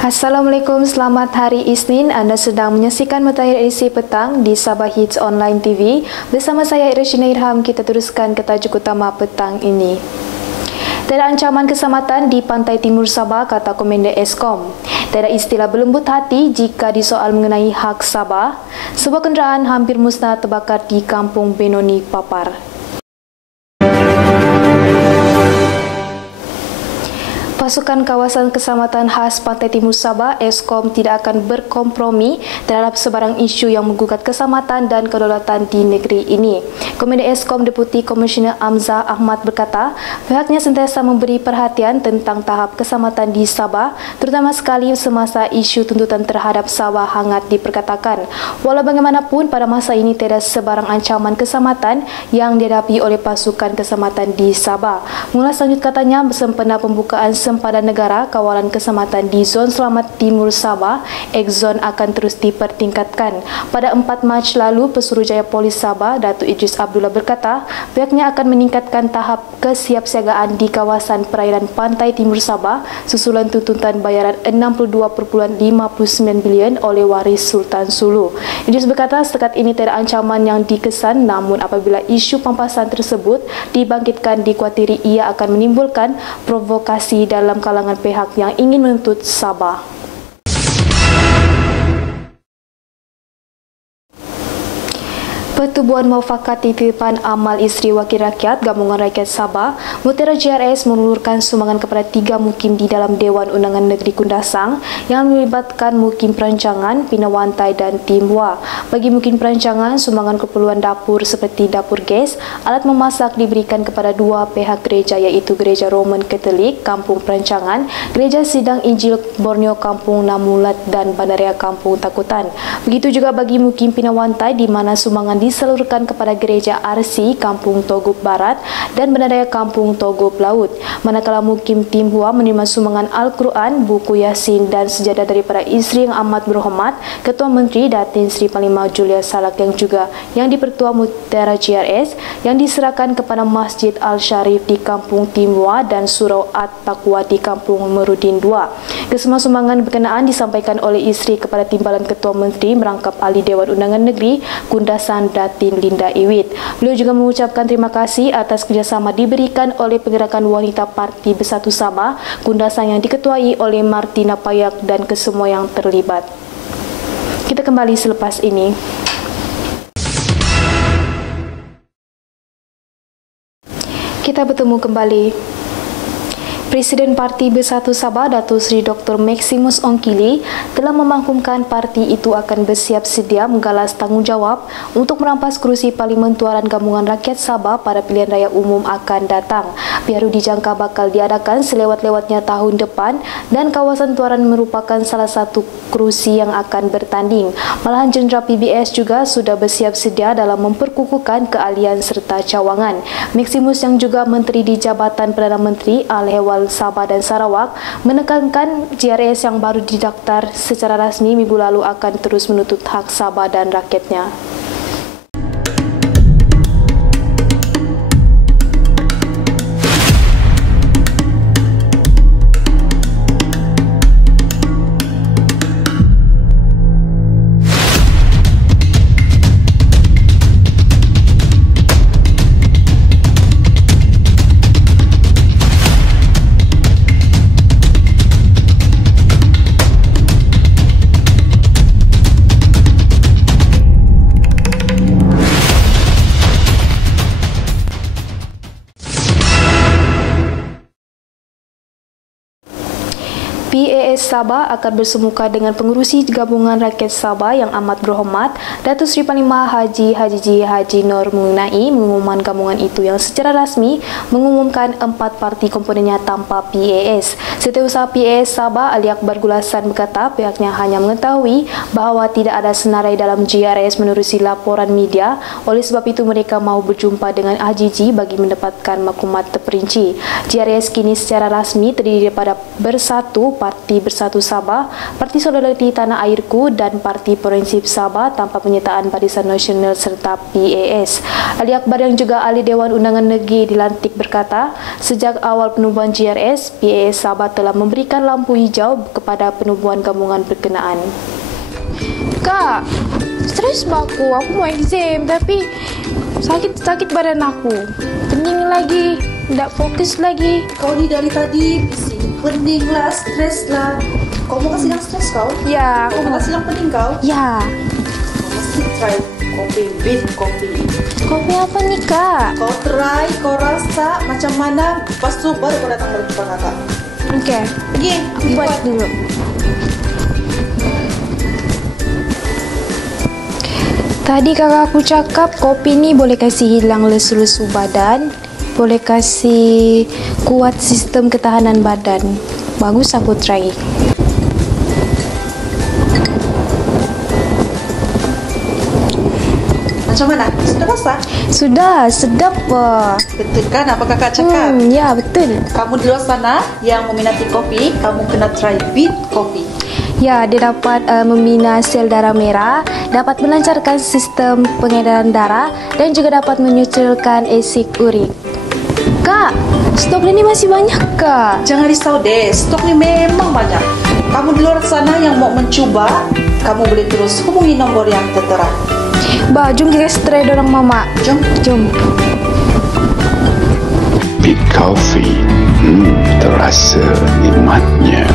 Assalamualaikum, selamat hari Isnin. Anda sedang menyaksikan Mutakhir edisi petang di Sabah Hits Online TV. Bersama saya Irshina Irham, kita teruskan ke tajuk utama petang ini. Tiada ancaman keselamatan di pantai timur Sabah, kata Komandan Eskom. Tiada istilah berlembut hati jika disoal mengenai hak Sabah. Sebuah kenderaan hampir musnah terbakar di Kampung Benoni, Papar. Pasukan Kawasan Keselamatan Khas Pantai Timur Sabah, Eskom, tidak akan berkompromi terhadap sebarang isu yang menggugat keselamatan dan kedaulatan di negeri ini. Komandan Eskom Deputi Komisioner Amzah Ahmad berkata, pihaknya sentiasa memberi perhatian tentang tahap keselamatan di Sabah, terutama sekali semasa isu tuntutan terhadap Sabah hangat diperkatakan. Walau bagaimanapun, pada masa ini tiada sebarang ancaman keselamatan yang dihadapi oleh pasukan keselamatan di Sabah. Mula selanjut katanya, sempena pembukaan Sempadan Negara Kawalan Keselamatan di Zon Selamat Timur Sabah, Ekzon akan terus dipertingkatkan. Pada 4 Mac lalu, Pesuruhjaya Polis Sabah, Datuk Idris Abdullah berkata, pihaknya akan meningkatkan tahap kesiapsiagaan di kawasan perairan Pantai Timur Sabah susulan tuntutan bayaran 62.59 bilion oleh waris Sultan Sulu. Idris berkata, setakat ini tiada ancaman yang dikesan, namun apabila isu pampasan tersebut dibangkitkan, dikuatiri ia akan menimbulkan provokasi dalam kalangan pihak yang ingin menuntut Sabah. Pertubuhan Muafakat Titipan Amal Isteri Wakil Rakyat Gabungan Rakyat Sabah, Mutiara JRS mengulurkan sumbangan kepada 3 mukim di dalam Dewan Undangan Negeri Kundasang yang melibatkan mukim perancangan, Pinawantai dan Timbua. Bagi mukim perancangan, sumbangan keperluan dapur seperti dapur gas, alat memasak diberikan kepada 2 pihak gereja, iaitu Gereja Roman Katolik Kampung Perancangan, Gereja Sidang Injil Borneo Kampung Namulat dan Bandaria Kampung Takutan. Begitu juga bagi mukim Pinawantai, di mana sumbangan disalurkan kepada Gereja RC Kampung Togop Barat dan Bandaria Kampung Togop Laut. Manakala mukim Timbua menerima sumbangan Al-Quran, buku Yasin dan sejadah daripada isteri yang amat berhormat Ketua Menteri Datin Sri Panglima Julia Salak yang dipertua Mutiara JRS yang diserahkan kepada Masjid Al-Sharif di Kampung Timbua dan Surau At-Taqwa di Kampung Merudin 2. Kesemua sumbangan berkenaan disampaikan oleh isteri kepada Timbalan Ketua Menteri merangkap ahli Dewan Undangan Negeri Kundasang Datin Linda Iwit. Beliau juga mengucapkan terima kasih atas kerjasama diberikan oleh Pergerakan Wanita Parti Bersatu Sabah Kundasang yang diketuai oleh Martina Payak dan kesemua yang terlibat. Kita kembali selepas ini. Kita bertemu kembali. Presiden Parti Bersatu Sabah, Datuk Seri Dr. Maximus Ongkili, telah memaklumkan parti itu akan bersiap sedia menggalas tanggungjawab untuk merampas kerusi Parlimen Tuaran Gabungan Rakyat Sabah pada pilihan raya umum akan datang. Baru dijangka bakal diadakan selewat-lewatnya tahun depan dan kawasan Tuaran merupakan salah satu kerusi yang akan bertanding. Malahan Jendera PBS juga sudah bersiap sedia dalam memperkukuhkan keahlian serta cawangan. Maximus yang juga Menteri di Jabatan Perdana Menteri Al-Hewal Sabah dan Sarawak menekankan JRS yang baru didaftar secara rasmi minggu lalu akan terus menuntut hak Sabah dan rakyatnya. PAS Sabah akan bersemuka dengan pengurusi Gabungan Rakyat Sabah yang amat berhormat Datuk Seri Panglima Haji Haji Nur mengenai pengumuman gabungan itu yang secara rasmi mengumumkan 4 parti komponennya tanpa PAS. Setiausaha PAS Sabah Ali Akbar Gulasan berkata pihaknya hanya mengetahui bahawa tidak ada senarai dalam JRS menerusi laporan media, oleh sebab itu mereka mahu berjumpa dengan AJG bagi mendapatkan maklumat terperinci. JRS kini secara rasmi terdiri daripada Bersatu, Parti Bersatu Sabah, Parti Solidariti Tanah Airku dan Parti Prinsip Sabah tanpa penyertaan Barisan Nasional serta PAS. Ali Akbar yang juga ahli Dewan Undangan Negeri dilantik berkata, sejak awal penubuhan GRS, PAS Sabah telah memberikan lampu hijau kepada penubuhan gabungan berkenaan. Kak, stres aku mau exam tapi sakit badan aku. Pening lagi, tidak fokus lagi. Kau ni dari tadi bising, pening lah, stres lah. Kau mau kasih yang stres kau? Ya, Kau mau kasih yang pening kau? Ya. Kau mesti try kopi, bean kopi. Kopi apa nih, Kak? Kau try, kau rasa macam mana, lepas tu baru kau datang berjumpa kakak. Okey, Pergi, aku buat dulu. Tadi kakak aku cakap kopi ni boleh kasih hilang lesu-lesu badan, boleh kasih kuat sistem ketahanan badan. Bagus, aku try. Macam mana? Sudah rasa? Sudah, sedap wah. Betul kan apa kakak cakap? Ya, betul. Kamu di luar sana yang meminati kopi, kamu kena try bean kopi. Ya, dia dapat membina sel darah merah, dapat melancarkan sistem pengedaran darah dan juga dapat menyusulkan asid urik. Kak, stok ini masih banyak, Kak. Jangan risau deh, stok ni memang banyak. Kamu di luar sana yang mau mencuba, kamu boleh terus hubungi nombor yang tertera. Bah, jom kita stray dorang mama. Jom. Beat Coffee, terasa nikmatnya.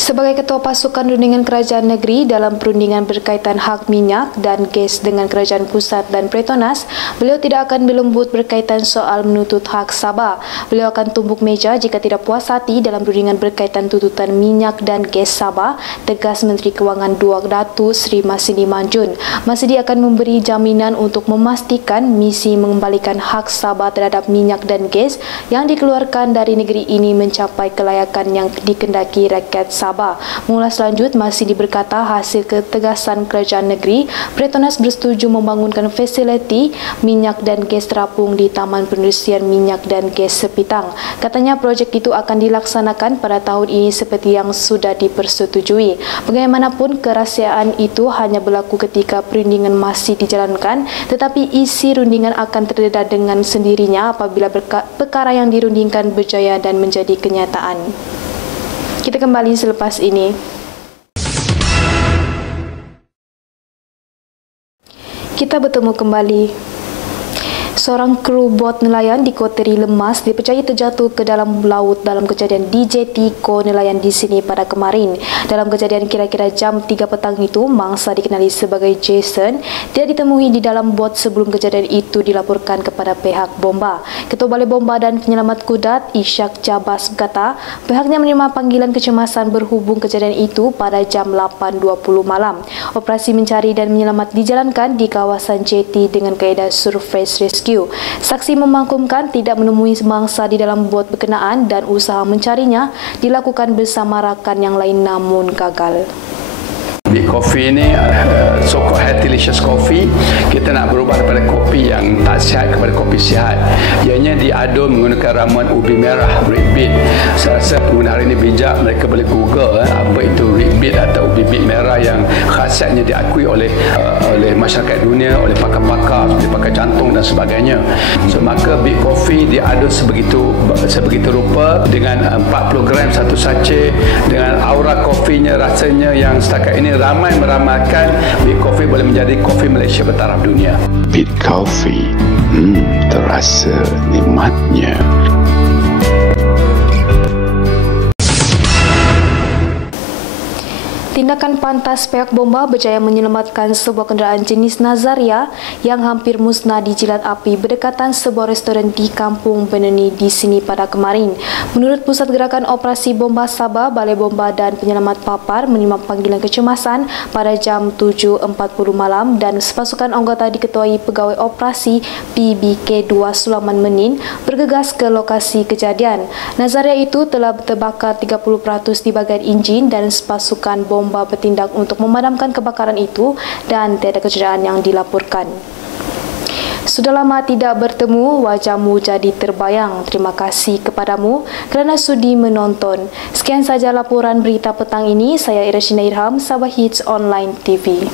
Sebagai Ketua Pasukan Rundingan Kerajaan Negeri dalam perundingan berkaitan hak minyak dan gas dengan Kerajaan Pusat dan Petronas, beliau tidak akan berlembut berkaitan soal menuntut hak Sabah. Beliau akan tumbuk meja jika tidak puas hati dalam perundingan berkaitan tuntutan minyak dan gas Sabah, tegas Menteri Kewangan II Datuk Seri Masidi Manjun. Masidi akan memberi jaminan untuk memastikan misi mengembalikan hak Sabah terhadap minyak dan gas yang dikeluarkan dari negeri ini mencapai kelayakan yang dikendaki rakyat Sabah. Mengulas lanjut, Masidi berkata hasil ketegasan kerajaan negeri, Petronas bersetuju membangunkan fasiliti minyak dan gas terapung di Taman Penderusian Minyak dan Gas Sepitang. Katanya projek itu akan dilaksanakan pada tahun ini seperti yang sudah dipersetujui. Bagaimanapun, kerahasiaan itu hanya berlaku ketika perundingan masih dijalankan, tetapi isi rundingan akan terdedah dengan sendirinya apabila perkara yang dirundingkan berjaya dan menjadi kenyataan. Kita kembali selepas ini. Kita bertemu kembali. Seorang kru bot nelayan di Koteri Lemas dipercayai terjatuh ke dalam laut dalam kejadian di jeti Ko Nelayan di sini pada kemarin. Dalam kejadian kira-kira jam 3 petang itu, mangsa dikenali sebagai Jason tidak ditemui di dalam bot sebelum kejadian itu dilaporkan kepada pihak bomba. Ketua Balai Bomba dan Penyelamat Kudat, Ishak Jabas berkata, pihaknya menerima panggilan kecemasan berhubung kejadian itu pada jam 8.20 malam. Operasi mencari dan menyelamat dijalankan di kawasan jeti dengan kaedah surface rescue. Saksi memaklumkan tidak menemui mangsa di dalam bot berkenaan dan usaha mencarinya dilakukan bersama rakan yang lain namun gagal. Beat Coffee ni so-called healthy-licious coffee. Kita nak berubah daripada kopi yang tak sihat kepada kopi sihat. Ianya diadun menggunakan ramuan ubi merah, red beet. Saya rasa pengguna hari ini bijak, mereka boleh google apa itu red beet atau ubi beet merah yang khasiatnya diakui oleh masyarakat dunia, oleh pakar-pakar, oleh pakar jantung dan sebagainya. So maka Beat Coffee diadun sebegitu rupa dengan 40 gram satu sachet, dengan aura kopinya, rasanya yang setakat ini ramai meramalkan Beat Coffee boleh menjadi kopi Malaysia bertaraf dunia. Beat Coffee, terasa nikmatnya. Tindakan pantas pihak bomba berjaya menyelamatkan sebuah kenderaan jenis Nazaria yang hampir musnah dijilat api berdekatan sebuah restoran di Kampung Beneni di sini pada kemarin. Menurut Pusat Gerakan Operasi Bomba Sabah, Balai Bomba dan Penyelamat Papar menerima panggilan kecemasan pada jam 7.40 malam dan sepasukan anggota diketuai Pegawai Operasi PBK2 Sulaiman Menin bergegas ke lokasi kejadian. Nazaria itu telah terbakar 30% di bahagian enjin dan sepasukan bomba bertindak untuk memadamkan kebakaran itu dan tiada kecederaan yang dilaporkan. Sudah lama tidak bertemu, wajahmu jadi terbayang. Terima kasih kepadamu kerana sudi menonton. Sekian saja laporan berita petang ini. Saya Irashina Irham, Sabah Hits Online TV.